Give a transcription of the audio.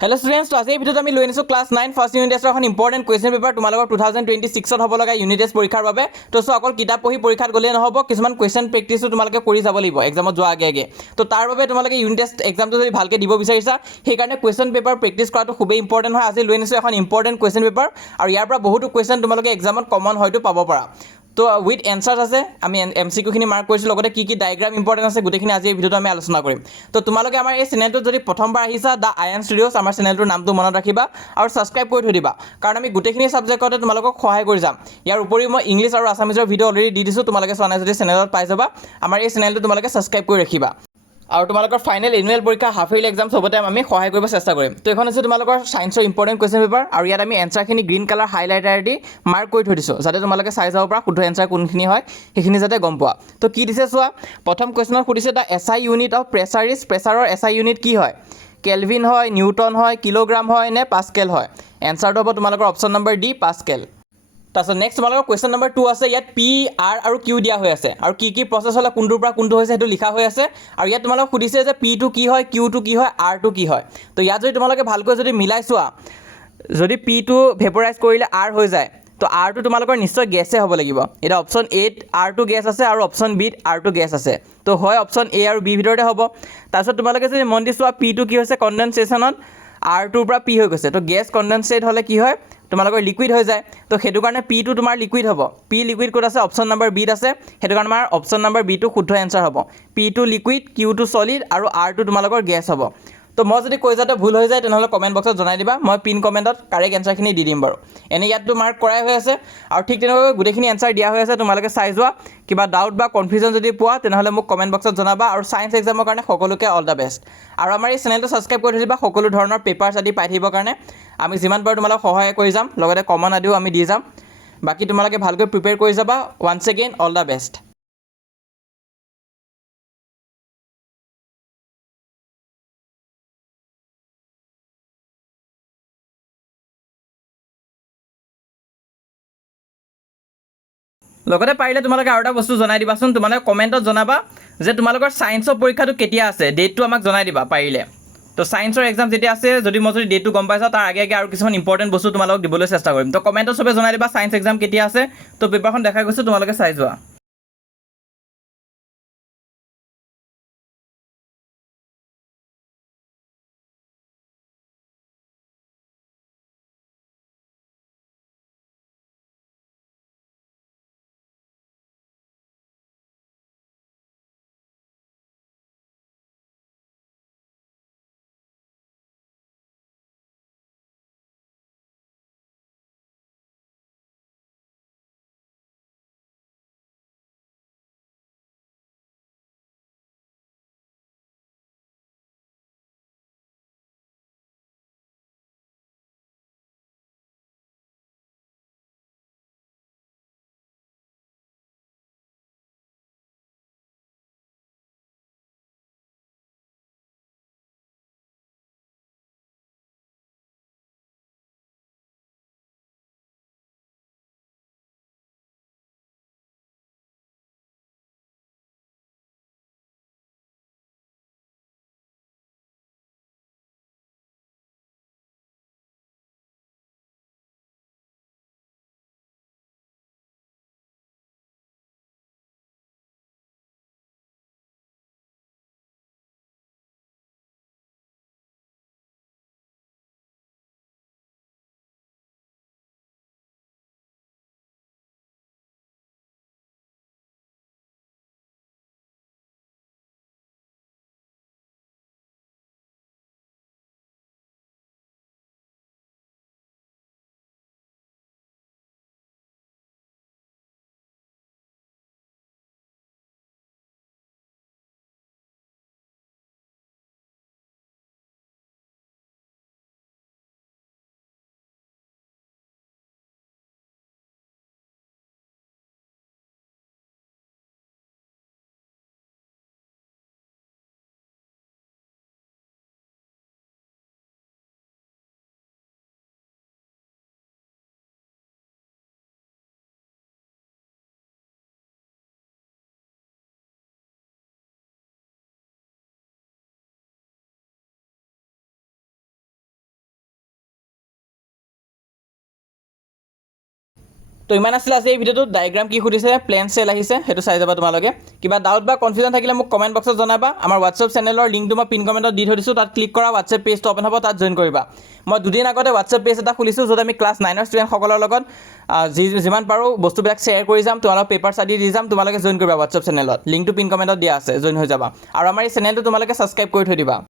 Hello' students, আজি এই ভিডিঅ'ত আমি লৈ আনিছোঁ ক্লাছ 9 ফাৰ্ষ্ট ইউনিট টেষ্টৰ এখন ইম্পৰ্টেণ্ট কুৱেশ্যন পেপাৰ তোমালোকৰ 2026ত হ'ব লগা ইউনিট টেষ্ট পৰীক্ষাৰ বাবে। তো অকল কিতাপ পঢ়ি পৰীক্ষাত গ'লেই নহ'ব, কিছুমান কুৱেশ্যন প্ৰেক্টিছো তোমালোকে কৰি যাব লাগিব এক্সামত যোৱাৰ আগে আগে। তো তাৰ বাবে তোমালোকে ইউনিট টেষ্ট এক্সামটো যদি ভালকৈ দিব বিচাৰিছা, সেইকাৰণে কুৱেশ্যন পেপাৰ প্ৰেক্টিছ কৰাটো খুবেই ইম্পৰ্টেণ্ট হয়। আজি লৈ আনিছোঁ এখন ইম্পৰ্টেণ্ট কুৱেশ্যন পেপাৰ, আৰু ইয়াৰ পৰা বহুতো কুৱেশ্যন তোমালোকে এক্সামত কমন হয়তো পাব পাৰা। তো উইথ এনচাৰ্ছ আছে, আমি MCQ মাৰ্ক কৰিছোঁ, লগতে কি ডায়েগ্ৰাম ইম্পৰ্টেণ্ট আছে গোটেইখিনি আজি এই ভিডিঅ'টো আমি আলোচনা কৰিম। তো তোমালোকে আমাৰ এই চেনেলটোত যদি প্ৰথমবাৰ আহিছা, দ্য আয়ান ষ্টুডিঅ'ছ, আমাৰ চেনেলটোৰ নামটো মনত ৰাখিবা আৰু ছাবস্ক্ৰাইব কৰি থৈ দিবা, কাৰণ আমি গোটেইখিনি ছাবজেক্টতে তোমালোকক সহায় কৰি যাম। ইয়াৰ উপৰিও মই ইংলিছ আৰু আছামিজৰ ভিডিঅ' অলৰেডি দি দিছোঁ, তোমালোকে চোৱা নাই যদি চেনেলত পাই যাবা। আমাৰ এই চেনেলটো তোমালোকে ছাবস্ক্ৰাইব কৰি ৰাখিবা, আৰু তোমালোকৰ ফাইনেল এনুৱেল পৰীক্ষা, হাফ ইয়াৰলি এক্সাম চবতে আমি সহায় কৰিব চেষ্টা কৰিম। তো এইখন হৈছে তোমালোকৰ ছায়েন্সৰ ইম্পৰ্টেণ্ট কুৱেশ্যন পেপাৰ, আৰু ইয়াত আমি এনচাৰখিনি গ্ৰীণ কালাৰ হাইলাইটাৰ দি মাৰ্ক কৰি থৈ দিছোঁ, যাতে তোমালোকে চাই যাব পৰা শুদ্ধ এনচাৰ কোনখিনি হয় সেইখিনি যাতে গম পোৱা। তো কি দিছে চোৱা, প্ৰথম কুৱেশ্যনত সুধিছে the SI unit of pressure is, প্ৰেছাৰৰ SI ইউনিট কি হয়? কেলভিন হয়, নিউটন হয়, কিলোগ্ৰাম হয় নে পাস্কেল হয়? এনচাৰটো হ'ব তোমালোকৰ অপশ্যন নম্বৰ ডি, পাস্কেল। তাৰপিছত নেক্সট তোমালোকৰ কুৱেশ্যন নম্বৰ 2 আছে, ইয়াত P, R আৰু Q দিয়া হৈ আছে, আৰু কি প্ৰচেছ হ'লে কোনটোৰ পৰা কোনটো হৈছে সেইটো লিখা হৈ আছে। আৰু ইয়াত তোমালোকক সুধিছে যে P টো কি হয়, Q টো কি হয়, R টো কি হয়। তো ইয়াত যদি তোমালোকে ভালকৈ যদি মিলাই চোৱা, যদি P টো ভেপৰাইজ কৰিলে R হৈ যায়, তো R টো তোমালোকৰ নিশ্চয় গেছে হ'ব লাগিব। এতিয়া অপশ্যন এত R টো গেছ আছে আৰু অপশ্যন বিত R টো গেছ আছে, তো হয় অপশ্যন এ আৰু বি ভিতৰতে হ'ব। তাৰপিছত তোমালোকে যদি মন দি চোৱা, P টো কি হৈছে কণ্ডেনছেশ্যনত, R টোৰ পৰা P হৈ গৈছে, তো গেছ কণ্ডেনছেট হ'লে কি হয় তোমালোকৰ লিকুইড হৈ যায়। তো সেইটো কাৰণে P টো তোমাৰ লিকুইড হ'ব। P লিকুইড ক'ত আছে? অপশ্যন নম্বৰ বিত আছে, সেইটো কাৰণে আমাৰ অপশ্যন নম্বৰ বি টো শুদ্ধ এনচাৰ হ'ব। P টো লিকুইড, Q টো ছলিড আৰু R টো তোমালোকৰ গেছ হ'ব। তো মই যদি কৈ যাতে ভুল হৈ যায় তেনেহ'লে কমেণ্ট বক্সত জনাই দিবা, মই পিন কমেণ্টত কাৰেক্ট এনচাৰখিনি দি দিম বাৰু। এনেই ইয়াততো মাৰ্ক কৰাই হৈ আছে, আৰু ঠিক তেনেকৈ গোটেইখিনি এনচাৰ দিয়া হৈ আছে, তোমালোকে চাই যোৱা। কিবা ডাউট বা কনফিউজন যদি পোৱা তেনেহ'লে মোক কমেণ্ট বক্সত জনাবা, আৰু ছায়েন্স এক্সামৰ কাৰণে সকলোকে অল দ্য বেষ্ট। আৰু আমাৰ এই চেনেলটো ছাবস্ক্ৰাইব কৰি থৈ দিবা সকলো ধৰণৰ পেপাৰ্ছ আদি পাই থাকিবৰ কাৰণে। আমি যিমান পাৰোঁ তোমালোকক সহায় কৰি যাম, লগতে কমন আদিও আমি দি যাম। বাকী তোমালোকে ভালকৈ প্ৰিপেয়াৰ কৰি যাবা। Once again all the best. লগতে পাৰিলে তোমালোকে আৰু এটা বস্তু জনাই দিবাচোন, তোমালোকে কমেণ্টত জনাবা যে তোমালোকৰ ছায়েন্সৰ পৰীক্ষাটো কেতিয়া আছে, ডেটটো আমাক জনাই দিবা পাৰিলে। তো ছায়েন্সৰ এক্সাম যেতিয়া আছে, যদি মই ডেটটো গম পাইছোঁ, তাৰ আগে আগে আৰু কিছুমান ইম্পৰ্টেণ্ট বস্তু তোমালোকক দিবলৈ চেষ্টা কৰিম। তো কমেণ্টত চবে জনাই দিবা ছায়েন্স এক্সাম কেতিয়া আছে। তো পেপাৰখন দেখাই গৈছোঁ, তোমালোকে চাই যোৱা। তো ইমান আছিলে আজি এই ভিডিঅ'টোত ডায়েগ্ৰাম কি সুধিছে প্লেন চেল আহিছে সেইটো চাই যাবা তোমালোকে কিবা ডাউট বা কনফিউজন থাকিলে মোক কমেণ্ট বক্সত জনাবা আমাৰ হোৱাটছএপ চেনেলৰ লিংকটো মই পিন কমেণ্টত দি থৈ দিছোঁ তাত ক্লিক কৰা হোৱাটছএপ পেজটো অ'পেন হ'ব তাত জইন কৰিবা মই দুদিন আগতে হোৱাটছএপ পেজ এটা খুলিছোঁ য'ত আমি ক্লাছ 9ৰ ষ্টুডেণ্টসকলৰ লগত যিমান পাৰোঁ বস্তুবিলাক শ্বেয়াৰ কৰি যাম তোমালোকক পেপাৰ আদি দি যাম তোমালোকে জইন কৰিবা হোৱাটছএপ চেনেলত লিংকটো পিন কমেণ্টত দিয়া আছে জইন হৈ যাবা আৰু আমাৰ এই চেনেলটো তোমালোকে ছাবস্ক্ৰাইব কৰি থৈ দিবা